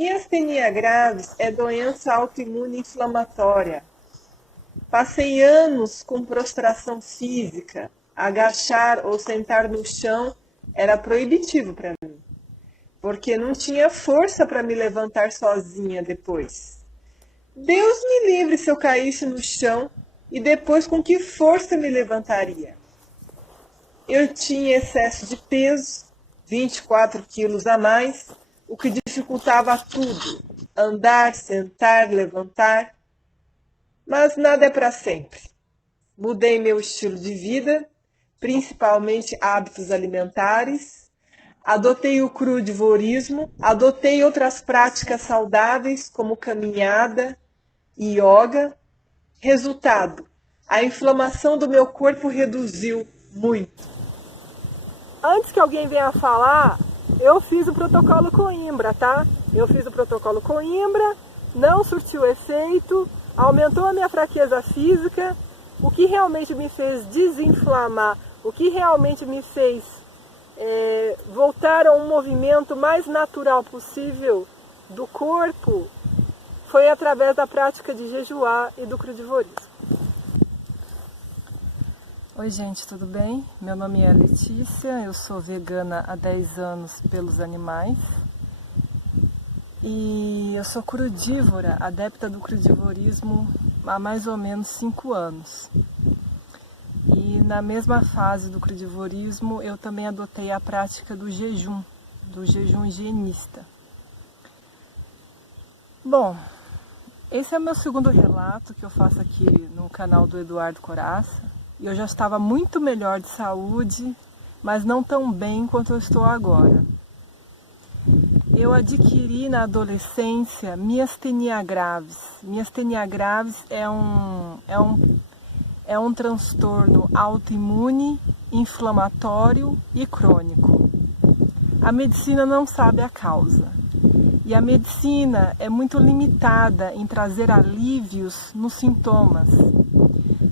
Miastenia graves é doença autoimune inflamatória. Passei anos com prostração física. Agachar ou sentar no chão era proibitivo para mim, porque não tinha força para me levantar sozinha depois. Deus me livre se eu caísse no chão e depois com que força me levantaria. Eu tinha excesso de peso, 24 quilos a mais, o que dificultava tudo, andar, sentar, levantar. Mas nada é para sempre. Mudei meu estilo de vida, principalmente hábitos alimentares, adotei o crudivorismo, adotei outras práticas saudáveis como caminhada e yoga. Resultado, a inflamação do meu corpo reduziu muito. Antes que alguém venha falar, eu fiz o protocolo Coimbra, tá? Eu fiz o protocolo Coimbra, não surtiu efeito, aumentou a minha fraqueza física. O que realmente me fez desinflamar, o que realmente me fez voltar a um movimento mais natural possível do corpo, foi através da prática de jejuar e do crudivorismo. Oi gente, tudo bem? Meu nome é Letícia, eu sou vegana há 10 anos pelos animais. E eu sou crudívora, adepta do crudivorismo há mais ou menos 5 anos. E na mesma fase do crudivorismo eu também adotei a prática do jejum higienista. Bom, esse é o meu segundo relato que eu faço aqui no canal do Eduardo Coraça. Eu já estava muito melhor de saúde, mas não tão bem quanto eu estou agora. Eu adquiri na adolescência miastenia graves. Miastenia graves é um transtorno autoimune, inflamatório e crônico. A medicina não sabe a causa. E a medicina é muito limitada em trazer alívios nos sintomas.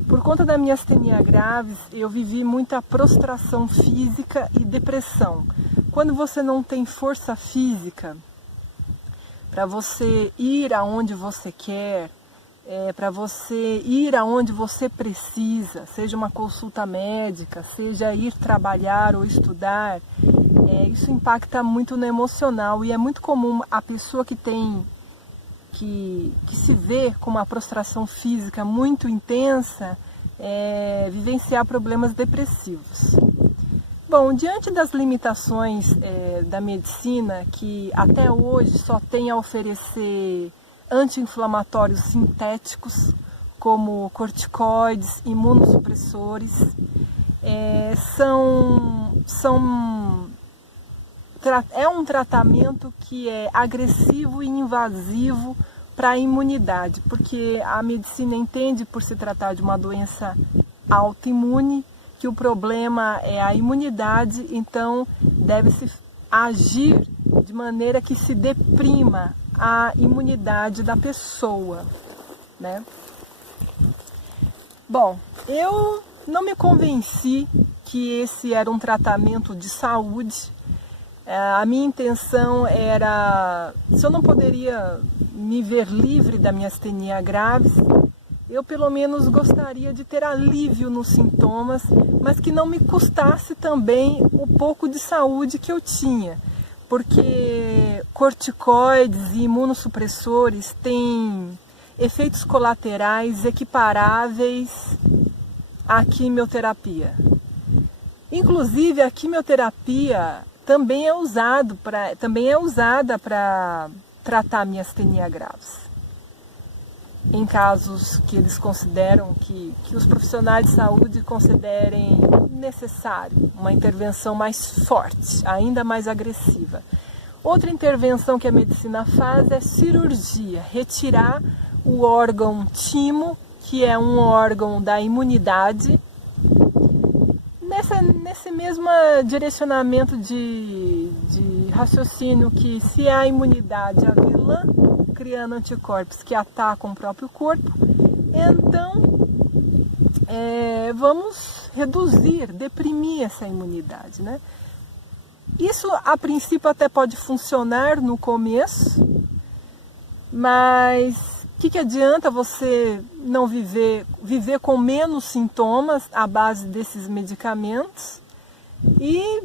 Por conta da miastenia graves, eu vivi muita prostração física e depressão. Quando você não tem força física para você ir aonde você quer, para você ir aonde você precisa, seja uma consulta médica, seja ir trabalhar ou estudar, isso impacta muito no emocional e é muito comum a pessoa que se vê com uma prostração física muito intensa vivenciar problemas depressivos. Bom, diante das limitações da medicina, que até hoje só tem a oferecer anti-inflamatórios sintéticos, como corticoides, imunossupressores, é um tratamento que é agressivo e invasivo para a imunidade, porque a medicina entende, por se tratar de uma doença autoimune, que o problema é a imunidade, então deve-se agir de maneira que se deprima a imunidade da pessoa, né? Bom, eu não me convenci que esse era um tratamento de saúde. A minha intenção era, se eu não poderia me ver livre da miastenia graves, eu pelo menos gostaria de ter alívio nos sintomas, mas que não me custasse também o pouco de saúde que eu tinha, porque corticoides e imunossupressores têm efeitos colaterais equiparáveis à quimioterapia. Inclusive a quimioterapia também é usada para tratar miastenia graves. Em casos que eles consideram, que os profissionais de saúde considerem necessário uma intervenção mais forte, ainda mais agressiva. Outra intervenção que a medicina faz é cirurgia, retirar o órgão timo, que é um órgão da imunidade. Nesse mesmo direcionamento de raciocínio, que se é a imunidade a vilã, criando anticorpos que atacam o próprio corpo, então vamos reduzir, deprimir essa imunidade, né? Isso a princípio até pode funcionar no começo, Mas o que adianta você não viver com menos sintomas à base desses medicamentos e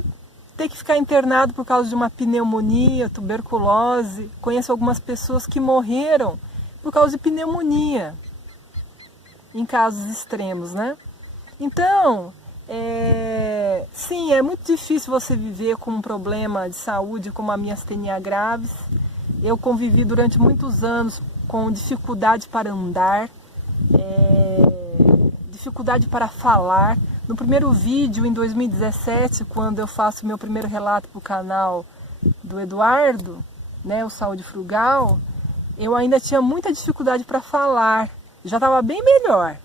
ter que ficar internado por causa de uma pneumonia, tuberculose? Conheço algumas pessoas que morreram por causa de pneumonia, em casos extremos, né? Então, sim, é muito difícil você viver com um problema de saúde como a miastenia gravis. Eu convivi durante muitos anos com dificuldade para andar, dificuldade para falar. No primeiro vídeo, em 2017, quando eu faço meu primeiro relato para o canal do Eduardo, né, o Saúde Frugal, eu ainda tinha muita dificuldade para falar. Já estava bem melhor,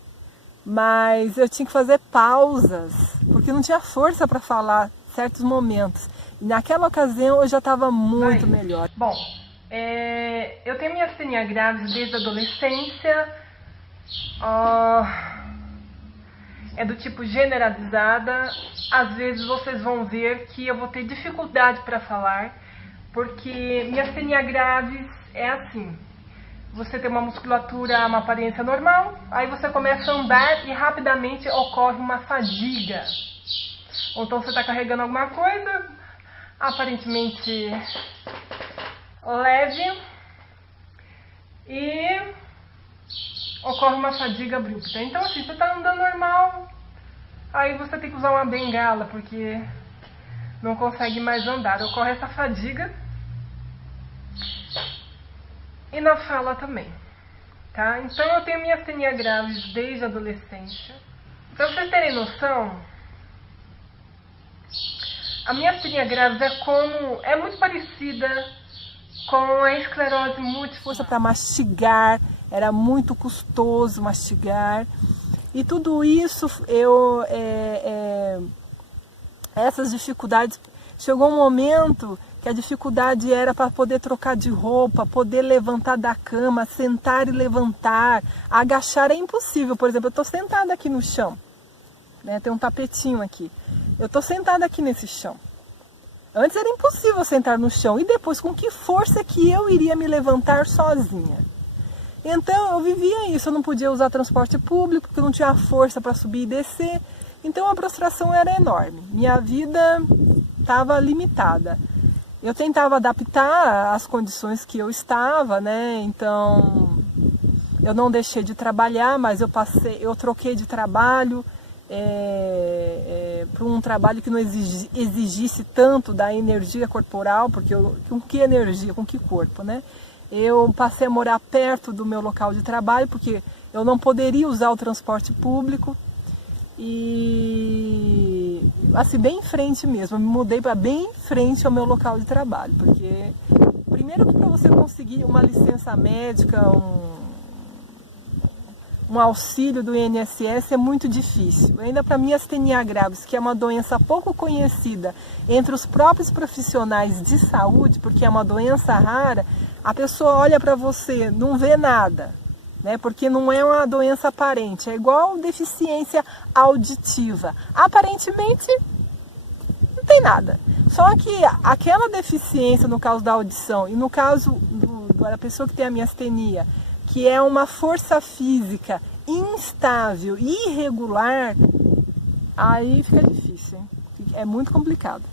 mas eu tinha que fazer pausas, porque não tinha força para falar certos momentos. E naquela ocasião eu já estava muito melhor. Bom, eu tenho miastenia gravis desde a adolescência. É do tipo generalizada. Às vezes vocês vão ver que eu vou ter dificuldade para falar, porque miastenia gravis é assim: você tem uma musculatura, uma aparência normal, aí você começa a andar e rapidamente ocorre uma fadiga. Ou então você está carregando alguma coisa, aparentemente leve, e ocorre uma fadiga abrupta. Então assim, você está andando normal, aí você tem que usar uma bengala porque não consegue mais andar. Ocorre essa fadiga. E na fala também, tá? Então eu tenho miastenia gravis desde a adolescência. Pra vocês terem noção, a miastenia gravis é muito parecida com a esclerose múltipla. Força para mastigar, era muito custoso mastigar. E tudo isso, essas dificuldades, chegou um momento que a dificuldade era para poder trocar de roupa, poder levantar da cama, sentar e levantar. Agachar é impossível. Por exemplo, eu estou sentada aqui no chão, né? Tem um tapetinho aqui. Eu estou sentada aqui nesse chão. Antes era impossível sentar no chão. E depois, com que força que eu iria me levantar sozinha? Então, eu vivia isso. Eu não podia usar transporte público, porque eu não tinha força para subir e descer. Então, a prostração era enorme. Minha vida estava limitada. Eu tentava adaptar às condições que eu estava, né? Então, eu não deixei de trabalhar, mas eu troquei de trabalho para um trabalho que não exigisse tanto da energia corporal, porque com que energia, com que corpo, né? Eu passei a morar perto do meu local de trabalho, porque eu não poderia usar o transporte público. E assim, bem em frente mesmo, eu me mudei para bem em frente ao meu local de trabalho, porque primeiro que para você conseguir uma licença médica, um auxílio do INSS é muito difícil. Ainda para miastenia gravis, que é uma doença pouco conhecida entre os próprios profissionais de saúde, porque é uma doença rara, a pessoa olha para você, não vê nada, né? Porque não é uma doença aparente, é igual deficiência auditiva. Aparentemente não tem nada. Só que aquela deficiência no caso da audição e no caso da pessoa que tem a miastenia, que é uma força física instável e irregular, aí fica difícil, hein? É muito complicado.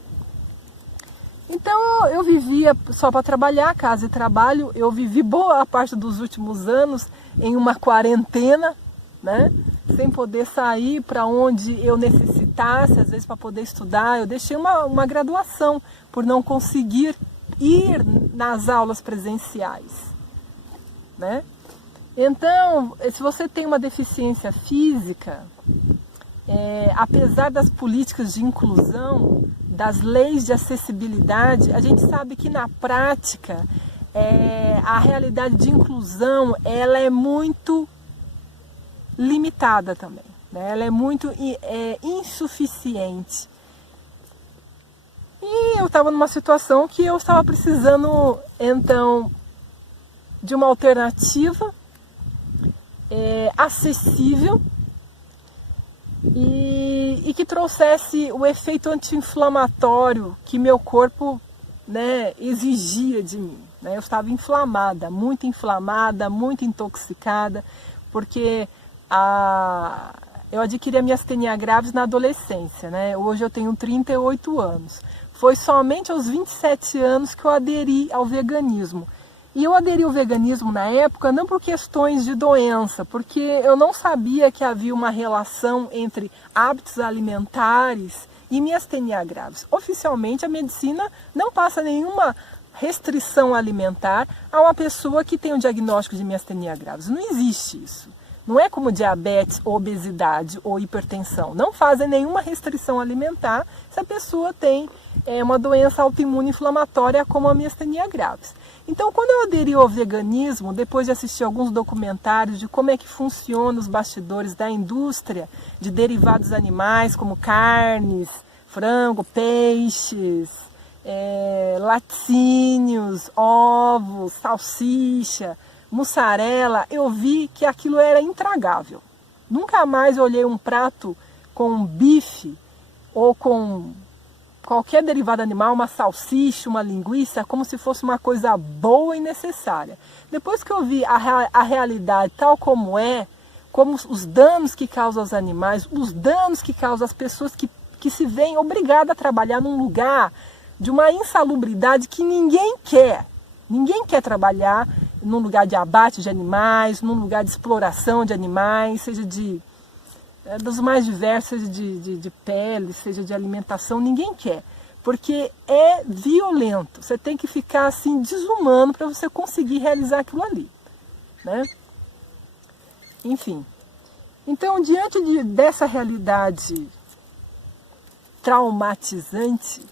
Então eu vivia só para trabalhar, casa e trabalho. Eu vivi boa parte dos últimos anos em uma quarentena, né? Sem poder sair para onde eu necessitasse, às vezes para poder estudar. Eu deixei uma graduação por não conseguir ir nas aulas presenciais, né? Então, se você tem uma deficiência física, apesar das políticas de inclusão, das leis de acessibilidade, a gente sabe que na prática a realidade de inclusão ela é muito limitada também, né? Ela é muito insuficiente. E eu estava numa situação que eu estava precisando então de uma alternativa acessível e que trouxesse o efeito anti-inflamatório que meu corpo, né, exigia de mim. né? Eu estava inflamada, muito intoxicada, porque eu adquiri a miastenia gravis na adolescência, né? Hoje eu tenho 38 anos. Foi somente aos 27 anos que eu aderi ao veganismo. E eu aderi ao veganismo na época não por questões de doença, porque eu não sabia que havia uma relação entre hábitos alimentares e miastenia gravis. Oficialmente a medicina não passa nenhuma restrição alimentar a uma pessoa que tem o diagnóstico de miastenia gravis. Não existe isso. Não é como diabetes, obesidade ou hipertensão. Não fazem nenhuma restrição alimentar se a pessoa tem uma doença autoimune inflamatória como a miastenia gravis. Então, quando eu aderi ao veganismo, depois de assistir alguns documentários de como é que funciona os bastidores da indústria de derivados animais, como carnes, frango, peixes, laticínios, ovos, salsicha, mussarela, eu vi que aquilo era intragável. Nunca mais eu olhei um prato com bife ou com qualquer derivado animal, uma salsicha, uma linguiça, como se fosse uma coisa boa e necessária. Depois que eu vi a realidade tal como é, como os danos que causa aos animais, os danos que causa às pessoas que se veem obrigadas a trabalhar num lugar de uma insalubridade que ninguém quer. Ninguém quer trabalhar num lugar de abate de animais, num lugar de exploração de animais, seja dos mais diversos, seja de pele, seja de alimentação, ninguém quer. Porque é violento, você tem que ficar assim desumano para você conseguir realizar aquilo ali, né? Enfim, então diante dessa realidade traumatizante,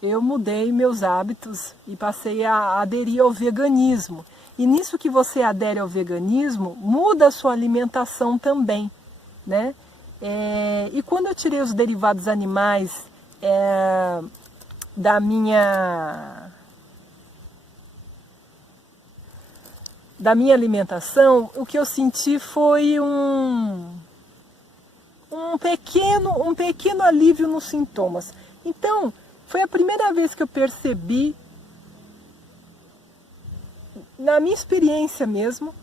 eu mudei meus hábitos e passei a aderir ao veganismo. E nisso que você adere ao veganismo, muda a sua alimentação também, né? E quando eu tirei os derivados animais da minha alimentação, o que eu senti foi um pequeno alívio nos sintomas. Então, foi a primeira vez que eu percebi, na minha experiência mesmo,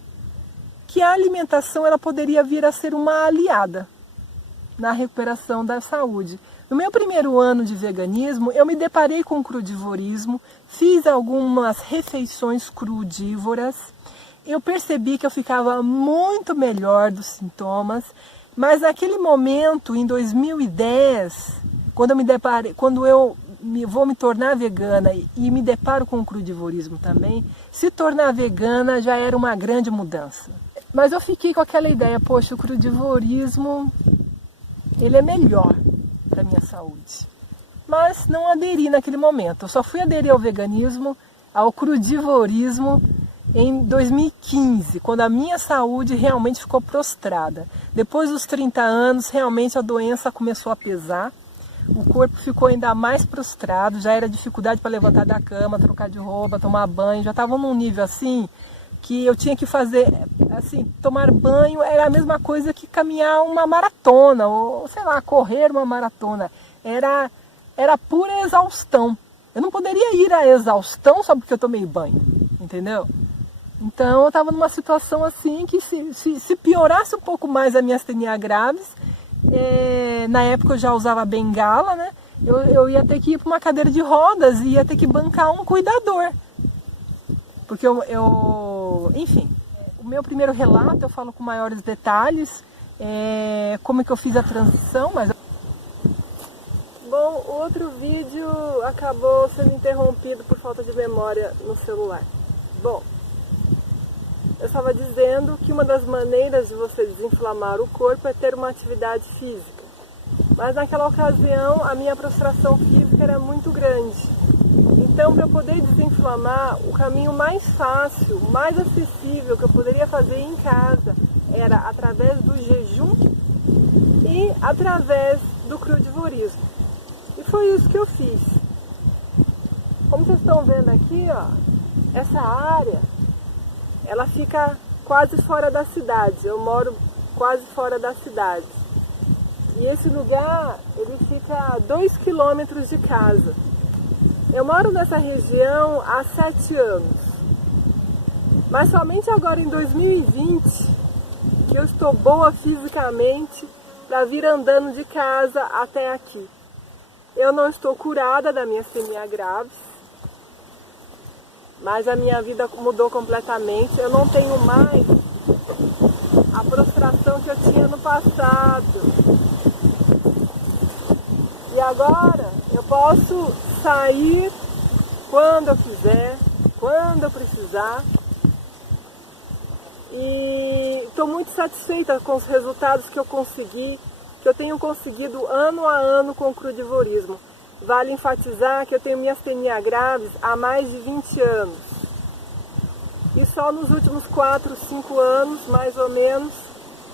que a alimentação ela poderia vir a ser uma aliada na recuperação da saúde. No meu primeiro ano de veganismo, eu me deparei com o crudivorismo, fiz algumas refeições crudívoras, eu percebi que eu ficava muito melhor dos sintomas, mas naquele momento, em 2010, quando eu vou me tornar vegana e me deparo com o crudivorismo também, se tornar vegana já era uma grande mudança. Mas eu fiquei com aquela ideia, poxa, o crudivorismo, ele é melhor para a minha saúde. Mas não aderi naquele momento, eu só fui aderir ao veganismo, ao crudivorismo, em 2015, quando a minha saúde realmente ficou prostrada. Depois dos 30 anos, realmente a doença começou a pesar. O corpo ficou ainda mais prostrado, já era dificuldade para levantar da cama, trocar de roupa, tomar banho. Já estava num nível assim que eu tinha que fazer, assim, tomar banho era a mesma coisa que caminhar uma maratona, ou sei lá, correr uma maratona. Era pura exaustão. Eu não poderia ir à exaustão só porque eu tomei banho, entendeu? Então eu estava numa situação assim que se piorasse um pouco mais a miastenia gravis, na época eu já usava bengala, né? Eu ia ter que ir para uma cadeira de rodas e ia ter que bancar um cuidador. Porque enfim, o meu primeiro relato eu falo com maiores detalhes, como é que eu fiz a transição, mas... Bom, o outro vídeo acabou sendo interrompido por falta de memória no celular. Bom, eu estava dizendo que uma das maneiras de você desinflamar o corpo é ter uma atividade física. Mas naquela ocasião a minha prostração física era muito grande. Então, para eu poder desinflamar, o caminho mais fácil, mais acessível que eu poderia fazer em casa era através do jejum e através do crudivorismo. E foi isso que eu fiz. Como vocês estão vendo aqui, ó, essa área, ela fica quase fora da cidade. Eu moro quase fora da cidade. E esse lugar, ele fica a 2 quilômetros de casa. Eu moro nessa região há 7 anos. Mas somente agora em 2020 que eu estou boa fisicamente para vir andando de casa até aqui. Eu não estou curada da minha astenia graves, mas a minha vida mudou completamente. Eu não tenho mais a prostração que eu tinha no passado. E agora eu posso sair quando eu quiser, quando eu precisar. E estou muito satisfeita com os resultados que eu consegui, que eu tenho conseguido ano a ano com o crudivorismo. Vale enfatizar que eu tenho minha astenia graves há mais de 20 anos. E só nos últimos 4, 5 anos, mais ou menos,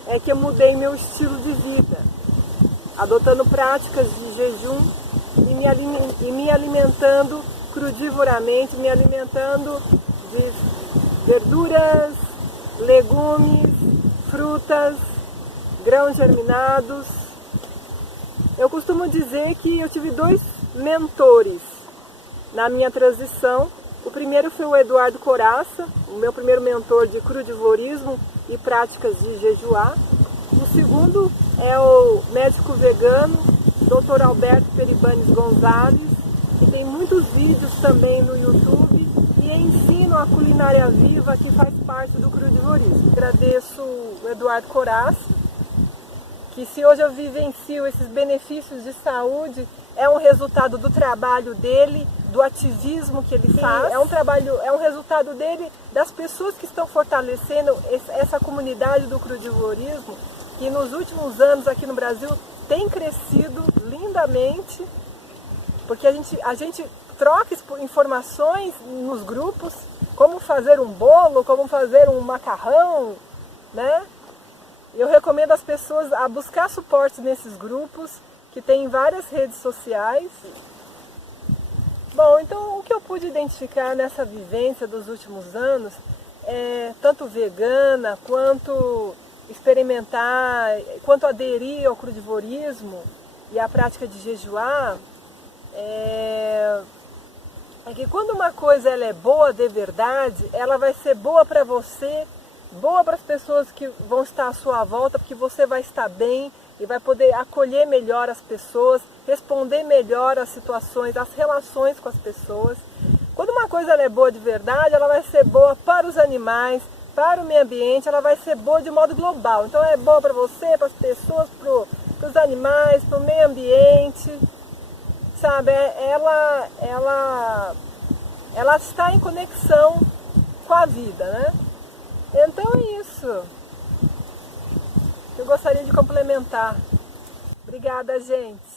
é que eu mudei meu estilo de vida, adotando práticas de jejum e me alimentando crudivoramente, me alimentando de verduras, legumes, frutas, grãos germinados. Eu costumo dizer que eu tive 2 mentores na minha transição. O primeiro foi o Eduardo Coraça, o meu primeiro mentor de crudivorismo e práticas de jejuar. O segundo é o médico vegano, Dr. Alberto Peribanes Gonzalez, que tem muitos vídeos também no YouTube e ensina a culinária viva que faz parte do crudivorismo. Agradeço o Eduardo Coraça, que se hoje eu vivencio esses benefícios de saúde, é um resultado do trabalho dele, do ativismo que ele faz. É um resultado dele, das pessoas que estão fortalecendo essa comunidade do crudivorismo, que nos últimos anos aqui no Brasil tem crescido lindamente, porque a gente troca informações nos grupos, como fazer um bolo, como fazer um macarrão, né? Eu recomendo às pessoas a buscar suporte nesses grupos, que tem em várias redes sociais. Bom, então o que eu pude identificar nessa vivência dos últimos anos, tanto vegana, quanto experimentar, quanto aderir ao crudivorismo e à prática de jejuar, é que quando uma coisa ela é boa de verdade, ela vai ser boa para você, boa para as pessoas que vão estar à sua volta, porque você vai estar bem e vai poder acolher melhor as pessoas, responder melhor às situações, às relações com as pessoas. Quando uma coisa ela é boa de verdade, ela vai ser boa para os animais, para o meio ambiente, ela vai ser boa de modo global. Então é boa para você, para as pessoas, para os animais, para o meio ambiente, sabe? Ela está em conexão com a vida, né? Então é isso. Eu gostaria de complementar. Obrigada, gente.